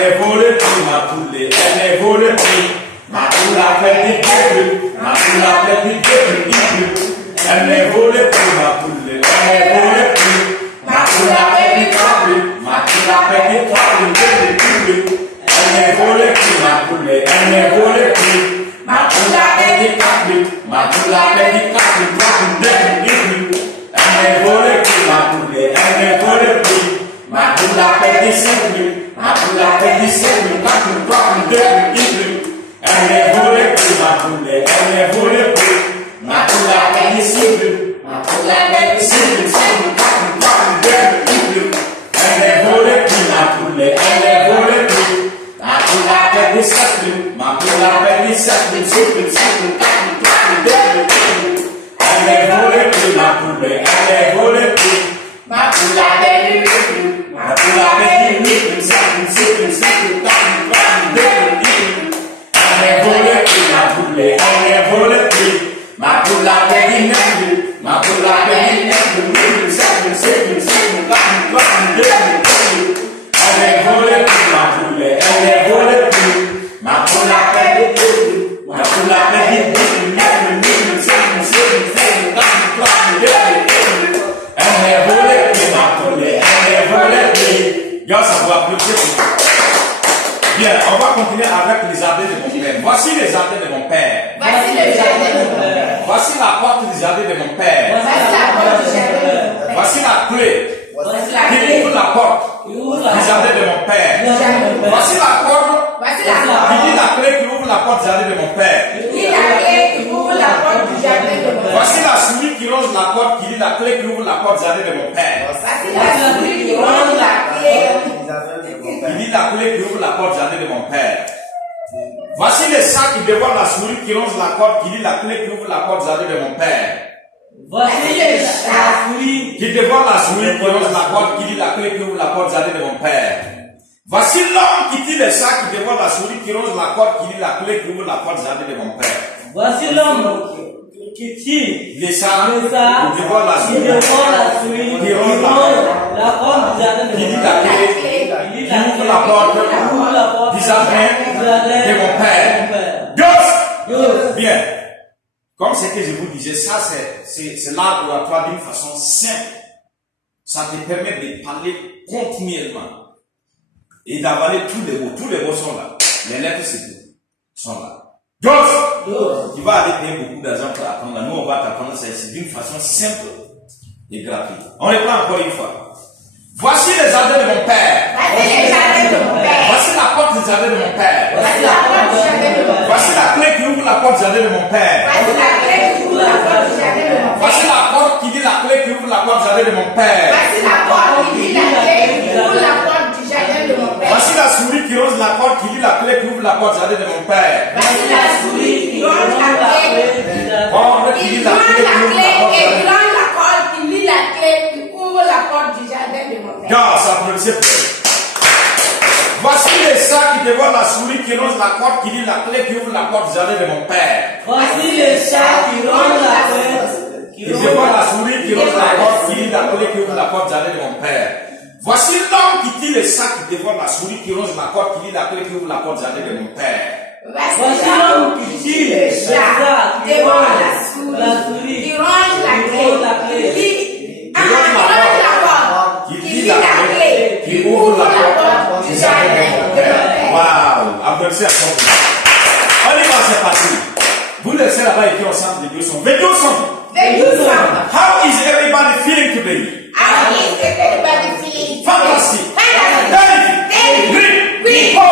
est volée, ma poule, elle est volée, ma poule a fait du début, ma poule a fait du début, elle est volée, ma poule, elle est volée, ma poule a fait du début, ma poule a fait du début, elle est volée, ma poule, elle est volée, ma poule a fait du début, ma poule a fait du début, elle est volée, ma poule, elle est volée, ma poule a fait du début. Ma poule a fait du sel, ma poule a fait du sel, elle est volée, ma poule, elle est volée, ma poule a fait du sel, ma poule a fait du sel, ma poule a fait du sel, elle est volée, ma poule, elle est volée, ma poule a fait du sel, ma poule a fait du sel, elle est volée, ma poule, elle est volée, ma poule a fait du sel. Ma poule a fait du sel, elle est volée, ma poule, elle est volée, ma poule a fait du sel, ma poule a fait du elle est volée, ma poule, elle est volée, ma poule a fait du sel, ma poule a fait du elle est volée, ma poule, elle est volée. Regarde, ça va applaudir. Bien, on va continuer avec les jardins de mon père. Voici les jardins de mon père. Voici les jardins de mon père. Voici la porte du jardin de mon père. Voici la porte du jardin de mon père. Voici la clé qui ouvre la porte du jardin de mon père. Voici la corde qui dit la clé qui ouvre la porte du jardin de mon père. Voici la souris qui ronge la porte qui dit la clé qui ouvre la porte du jardin de mon père. Voici la souris qui ronge la clé. Qui dit la clé qui ouvre la porte du jardin de mon père. Voici les sacs qui dévorent la souris qui ronge la corde qui dit la clé qui ouvre la porte du jardin de mon père. Voici les souris qui dévore la souris qui ronge la corde qui dit la clé qui ouvre la porte du jardin de mon père. Voici l'homme qui tire les sacs qui dévore la souris qui ronge la corde qui dit la clé qui ouvre la porte du jardin de mon père. Voici l'homme qui tire les sacs qui dévore la souris qui ronge la corde du jardin de mon père. Qui dit la clé qui ouvre la porte du jardin de mon père. Dios! Bien. Comme ce que je vous disais, ça c'est l'art oratoire d'une façon simple. Ça te permet de parler continuellement et d'avaler tous les mots. Tous les mots sont là. Les lettres sont là. Dios! Tu vas aller payer beaucoup d'argent pour apprendre. Nous, on va t'apprendre ça d'une façon simple et gratuite. On reprend encore une fois. Voici les jardins de mon père. Voici la porte du jardin de mon père. Voici la clé qui ouvre la porte du jardin de mon père. Voici la porte qui dit la clé qui ouvre la porte du jardin de mon père. Voici la souris qui ronge la porte qui dit la clé qui ouvre la porte du jardin de mon père. Voici la souris qui ronge la clé qui dit la clé qui ouvre la porte du jardin de mon père. Voici les sacs qui dévorent la souris qui ronge la corde qui dit la clé qui ouvre la porte du jardin de mon père. Voici les sacs qui rongent la corde qui dévorent la souris qui ronge la corde qui dit la clé qui ouvre la porte du jardin de mon père. Voici l'homme qui tire les sacs qui dévore la souris qui ronge la corde qui dit la clé qui ouvre la porte du jardin de mon père. Voici l'homme qui tire les sacs qui dévore la souris qui ronge la clé qui dit la clé qui ouvre la porte du jardin de mon père. Waouh! Applaudissez à son tour. On y va, c'est parti. Vous laissez là-bas écrit au centre de Dieu son. How is everybody feeling today? Fantastic. Green. Oh.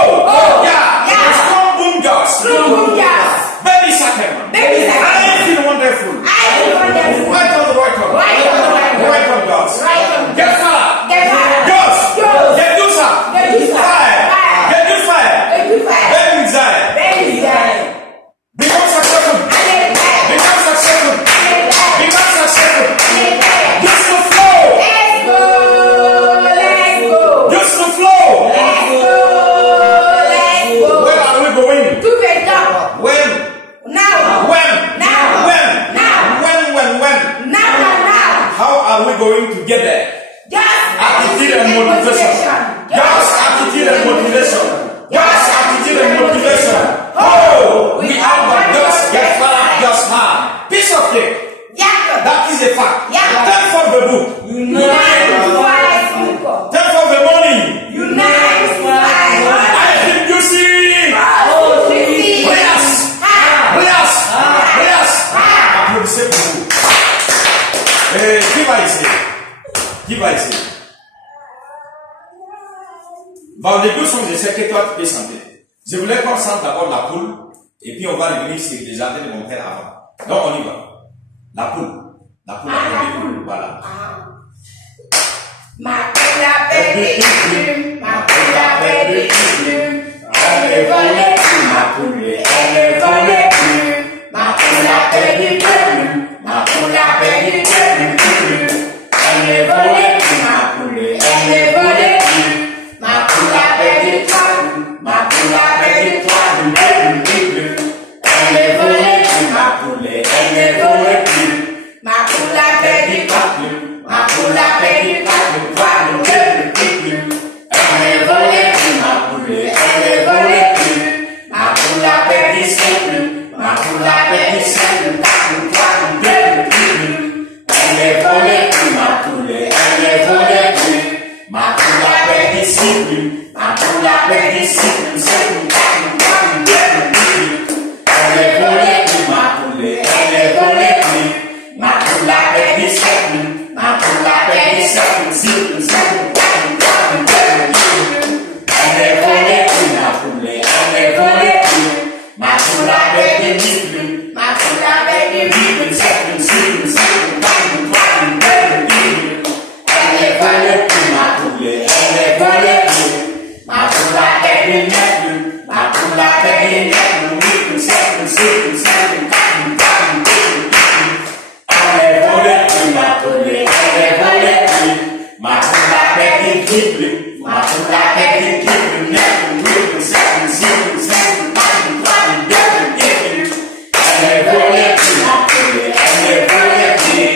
Yeah. Strong boom jars. Baby sacrament. I feel wonderful. Right on, girls. Get fire. Girls. Get do fire. Get do fire. Baby desire. Become successful. Just to flow. Bon, les deux sont, je sais que toi tu peux chanter. Je voulais qu'on chante d'abord la poule, et puis on va revenir sur les jardins de mon père avant. Donc on y va. La poule. La poule. La poule. Voilà. Ma poule a perdu une plume, ma poule a perdu une plume. Elle ne volait plus, ma poule, elle ne volait plus. Ma poule a perdu une plume, ma poule a perdu une plume. Elle ne volait plus, ma poule, elle ne volait plus. Ma poule a perdu trois plumes, ma poule a perdu trois plumes. Elle ne volait plus, ma poule, elle ne volait plus. Ma poule a perdu trois plumes, ma poule a perdu trois plumes, trois plumes. Elle ne volait plus, ma poule, elle ne volait plus. Ma poule a perdu cinq plumes, ma poule a perdu cinq plumes, quatre plumes, trois plumes, deux plumes. Elle ne volait plus, ma poule, elle ne volait plus. Ma poule a perdu six plumes, ma poule a perdu six plumes, cinq plumes, quatre plumes, trois plumes, deux plumes. Elle ne volait plus, ma poule, elle ne volait plus. Ma poule a perdu sept plumes, ma poule a perdu sept plumes, six plumes, cinq plumes, quatre plumes, trois plumes, deux plumes. Elle ne volait plus, ma poule, elle ne volait plus. Ma poule a perdu dix plumes, ma poule a perdu huit plumes, sept plumes, six plumes, cinq plumes, quatre plumes, trois plumes, deux plumes. Elle ne volait plus, ma poule, elle ne volait plus. Ma poule a perdu neuf plumes, ma poule a perdu neuf plumes, huit plumes, sept plumes, six plumes, cinq plumes, quatre plumes, trois plumes, deux plumes. Elle ne volait plus, ma poule, elle ne volait plus. Ma poule a perdu dix plumes, ma poule a perdu dix plumes, neuf plumes, huit plumes, sept plumes, six plumes, cinq plumes, quatre plumes, trois plumes, deux plumes, dix plumes. Elle ne volait plus, ma poule, elle ne volait plus.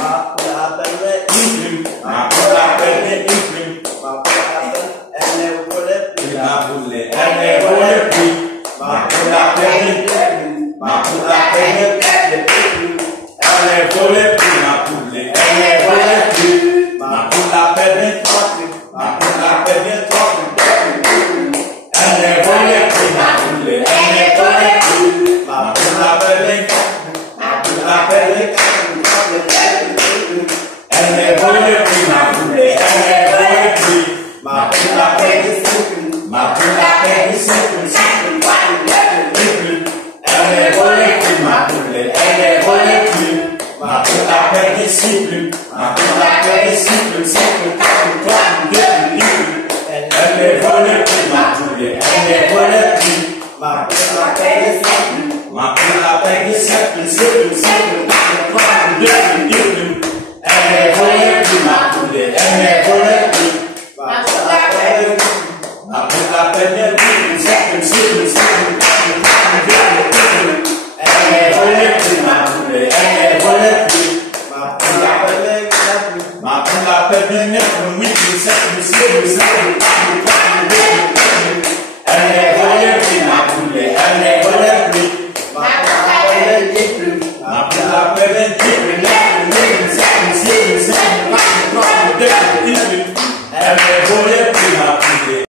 Ma poule a perdu Dix plumes, ma poule a perdu dix plumes. ma poule a perdu, elle ne volait plus. Ma poule, elle ne volait plus. Ma poule a perdu deux plumes, ma poule a perdu deux plumes. Elle ne volait plus, ma poule, elle ne volait plus. Ma poule a perdu trois plumes, ma poule a perdu trois plumes. Elle ne volait plus, ma poule, elle ne volait plus. Ma poule a perdu quatre plumes, ma poule a perdu quatre plumes, trois plumes. Elle ne volait plus, ma poule, elle ne volait plus. Ma poule a perdu cinq plumes, ma poule a perdu cinq plumes, cinq plumes, trois plumes, deux plumes. Elle ne volait plus, ma poule, elle ne volait plus. Ma poule a perdu six plumes, ma poule a perdu six plumes, cinq plumes, quatre plumes, trois plumes, deux plumes. Elle ne volait plus, ma poule, elle ne volait plus. Ma poule a perdu cinq plumes, Ma poule a perdu sept plumes, six plumes, cinq plumes, quatre plumes, trois plumes, deux plumes, dix plumes. Elle ne volait plus, ma poule, elle ne volait plus. ma poule a perdu Ma poule a perdu dix plumes, sept plumes, six plumes, cinq plumes, quatre plumes, trois plumes, deux plumes, dix plumes. Elle ne volait plus, ma poule, elle ne volait plus. ma poule a perdu quatre plumes. Ma poule a perdu neuf plumes, huit plumes, sept plumes, six plumes, cinq plumes, quatre plumes,